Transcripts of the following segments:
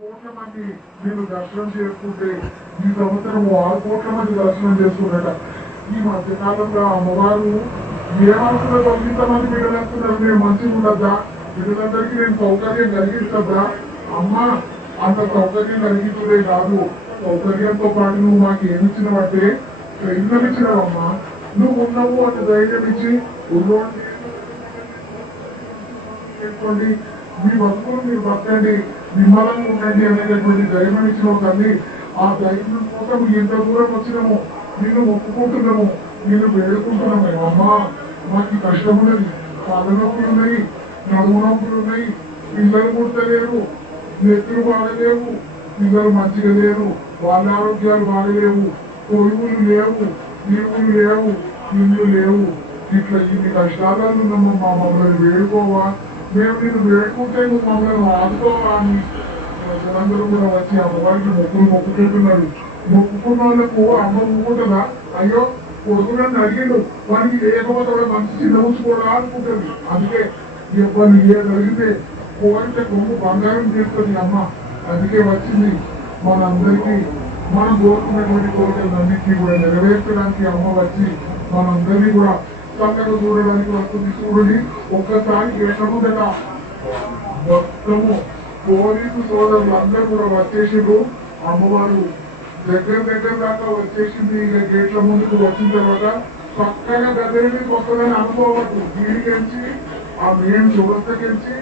కోట్ల మంది నేను దర్శనం చేసుకుంటే ఈ సంవత్సరం 6 కోట్ల మంది దర్శనం చేసుకున్నట. ఈ మధ్యకాలంలో అమ్మవారు ఏమనుకున్నదో ఇంతమంది బిడ్డలు వస్తున్నారు, నేను మంచిగా ఉండద్దా, బిడ్డలందరికీ నేను సౌకర్యం కలిగిస్తుందా? అమ్మ అంత సౌకర్యం కలిగించుడే కాదు, సౌకర్యంతో పాటు నువ్వు మాకు ఏమిచ్చినవంటే ధైర్యం ఇచ్చినావమ్మా. నువ్వు ఉన్నావు అంటే ధైర్యం ఇచ్చి చేసుకోండి, మీ బతుకులు మీరు బతకండి, నిమ్మలంగా ఉండండి అనేటటువంటి ధైర్యం ఇచ్చిన తల్లి. ఆ ధైర్యం కోసం ఎంత దూరం వచ్చినాము, నిన్ను మొక్కుకుంటున్నాము, నిన్ను వేడుకుంటున్నాము. అమ్మా మాకు కష్టం ఉన్నది, కాళ్ళ నొప్పులు ఉన్నాయి, నడుము నొప్పులు ఉన్నాయి, పిల్లలు పుట్టలేరు, నెత్తులు బాగలేవు, పిల్లలు మంచిగా లేరు, వాళ్ళ ఆరోగ్యాలు బాగలేవు, కొలువులు లేవు, నీవులు లేవు, ఇల్లు లేవు. ఇట్లా ఇన్ని కష్టాలలో ఉన్నామమ్మా, మమ్మల్ని వేడుకోవా, మేము నిన్ను వేడుకుంటే నువ్వు మమ్మల్ని ఆదుకోవా అని ప్రజలందరూ కూడా వచ్చి అమ్మవారికి మొక్కుకుంటున్నాడు. మొక్కుకున్న వాళ్ళకు అమ్మ ఊకుంటుందా? అయ్యో కొడుకునని అడిగిండు, వానికి లేకపోతే కూడా మంచి చిన్న ఉంచుకోవడా అనుకుంటుంది. అందుకే ఎవరిని కలిగితే కోరిక కొమ్ము బంగారం చేస్తుంది అమ్మ. అందుకే వచ్చింది మనందరికీ మనం కోరుకున్నటువంటి కోరికలన్నింటినీ కూడా నెరవేర్చడానికి అమ్మ వచ్చి మనందరినీ కూడా చక్కగా చూడడానికి వస్తుంది. చూడండి ఒక్కసారి ఎక్కడుందట మొత్తము పోలీసు సోదరులు అందరూ కూడా వచ్చేసిండ్రు. అమ్మవారు దగ్గర దాకా వచ్చేసింది. ఇక గేట్ల ముందుకు వచ్చిన తర్వాత చక్కగా దగ్గర మీదకి వస్తుందని అనుకోవద్దు. వీడికెంచి ఆ మెయిన్ చౌరస్తకెంచి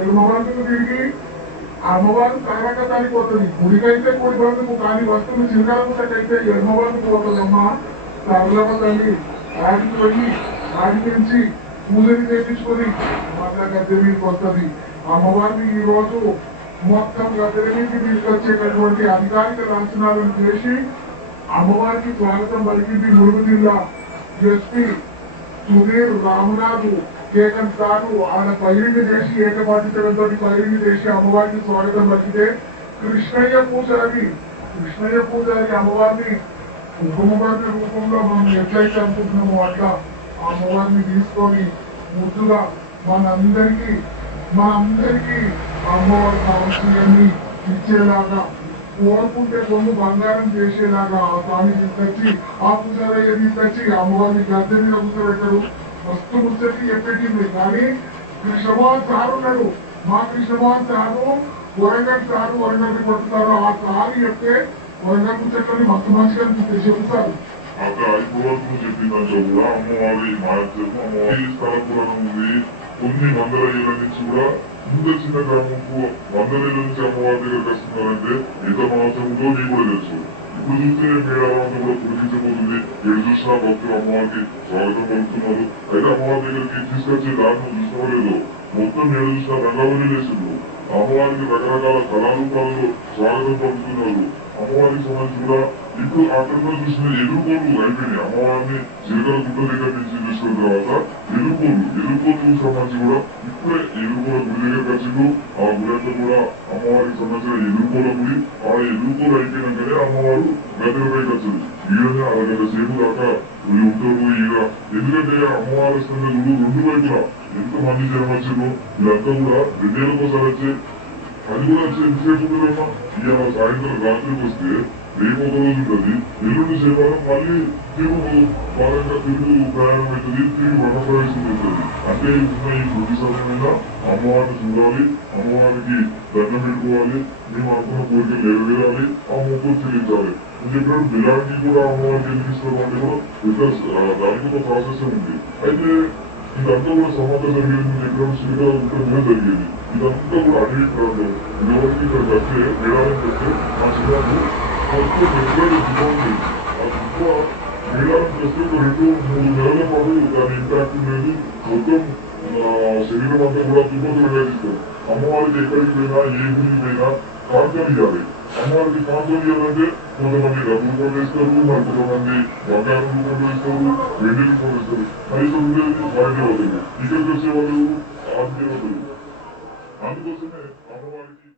ఎల్మవాళ్ళకు తిరిగి అమ్మవారు తర్వాత దానికి పోతుంది. గుడికైతే గుడి బంధుకు, కానీ వస్తువులు చిన్నకైతే ఎల్మవాళ్ళకు పోతుందమ్మా. సరళమ్మ తల్లి ఆడికి పోయి ఆడి నుంచి పూజని చేయించుకొని మళ్ళా గద్దె మీదకి వస్తుంది. అమ్మవారిని ఈ రోజు మొత్తం గద్దె మీదకి తీసుకొచ్చేటటువంటి అధికారిక లాంఛనాలను చేసి అమ్మవారికి స్వాగతం పలికింది. ములుగు జిల్లా ఎస్పీ సుధీర్ రామనాథ్ కేకన్ సారు ఆయన పైరుని చేసి ఏకపాటితో పైరుని చేసి అమ్మవారికి స్వాగతం పలికితే కృష్ణయ్య పూజారి అమ్మవారిని ఉపమవారి రూపంలో మనం ఎట్లయితే అనుకుంటున్నామో అట్లా అమ్మవారిని తీసుకొని ముద్దుగా మనందరికీ అమ్మవారి కావాల్సినవన్నీ ఇచ్చేలాగా, కోరుకుంటే కొమ్ము బంగారం చేసేలాగా ఆ స్వామి తీసుకొచ్చి ఆ పూజారయ్య తీసుకొచ్చి అమ్మవారిని గద్దె మీద కూర్చోబెట్టారు. మస్తు ముచ్చటి చెప్పేటింది. కానీ కృష్ణమోహన్ సార్ ఉన్నాడు, మా కృష్ణమోహన్ సారు వరంగల్ పడుతున్నారు. ఆ సారు చెప్తే వరంగల్ ముచ్చట్లని మస్తు మంచిగా చెప్తారు. అక్కడ అయిపోవద్దు చెప్పిందంటే కూడా అమ్మవారి మహత్యము, అమ్మవారి స్థలం ఉంది. కొన్ని వందల ఏళ్ళ నుంచి కూడా ఇంత చిన్న గ్రామంకు వందల ఏళ్ళ నుంచి అమ్మవారి దగ్గరకు వస్తున్నారంటే ఎంత మహత్యం ఉందో మీకు కూడా తెలుసు. ఇప్పుడు చూస్తే మేడారంతా కూడా కురిపించబోతుంది. ఎడు చూసినా భక్తులు అమ్మవారికి స్వాగతం పలుకుతున్నారు. అయితే అమ్మవారి దగ్గరికి తీసుకొచ్చే దారిని చూసుకోలేదు. మొత్తం ఏడు చూసినా రంగవల్లి వేసిండ్రు. అమ్మవారికి రకరకాల కళారూపాలలో స్వాగతం పలుకుతున్నారు. అమ్మవారికి సంబంధించి కూడా ఇప్పుడు అక్కడ చూసిన ఎదుర్కోలు అయిపోయినాయి. అమ్మవారిని చిరకల గుట్ట దగ్గర నుంచి చూసుకున్న తర్వాత ఎదుర్కోలు సంబంధించి కూడా ఇప్పుడే ఎదుర్కోల గుడి దగ్గర వచ్చిండు. ఆ గుడి కూడా అమ్మవారికి సంబంధించిన ఎదుర్కోల గుడి. ఆ ఎదుర్కోలు అయిపోయినాకనే అమ్మవారు గద్దెలపైకి వచ్చింది. ఈడనే అరగంట సేపు దాకా ఉంటారు ఈడ. ఎందుకంటే అమ్మవారి స్కందలు రెండు వైపులా ఎంత మంది జనం వచ్చిండ్రు. వీళ్ళంతా కూడా 2 ఏళ్ళకోసారి వచ్చే అది కూడా ఎంతసేపు ఉంటుందమ్మా. ఇవాళ సాయంత్రం రాత్రికి వస్తే రేపు ఒక రోజు ఉంటుంది, ఎల్లుండి శనివారం మళ్ళీ బాగా తిరుగు ప్రయాణం అవుతుంది, తిరిగి వనప్రవేశం అవుతుంది. అంటే ఉన్న ఈ కొద్ది సమయమైనా అమ్మవారిని చూడాలి, అమ్మవారికి దండం పెట్టుకోవాలి, మేము అనుకున్న కోరికలు నెరవేరాలి, ఆ మొక్కులు చెల్లించాలి అని చెప్పినప్పుడు బిలాంటి కూడా అమ్మవారికి ఎందుకు ఇస్తామంటే కూడా దానికి ఒక ప్రాసెస్ ఉంది. అయితే ఇదంతా కూడా సమాజం జరిగేది చెప్పినప్పుడు శ్రీకారం కూడా జరిగేది. ఇదంతా కూడా అడవి ప్రాంతం. ఇదివరకు ఇక్కడ వస్తే మేడారం వస్తే ఆ చిన్నకు మొత్తం రెగ్యులర్ దుబ్బ ఉంది. ఆ దుబ్బ మేడారం వస్తే ఒక 2-3 నెలల పాటు దాని ఇంపాక్ట్ ఉండేది. మొత్తం శరీరం అంతా కూడా దుబ్బతో వేధిస్తారు. అమ్మవారికి ఎక్కడికి పోయినా ఏ గురికి పోయినా కాంతాలు ఇవ్వాలి. అమ్మవారికి కాంతాలు ఇవ్వాలంటే కొంతమంది డబ్బులు పంపిస్తారు, మరి కొంతమంది బంగారం రూపంలో ఇస్తారు, వెండి రూపంలో ఇస్తారు. పైసలు ఉండేది వారికి అవుతుంది. ఇక్కడికి వచ్చే వాళ్ళు ఆంధ్ర అందుకోసమే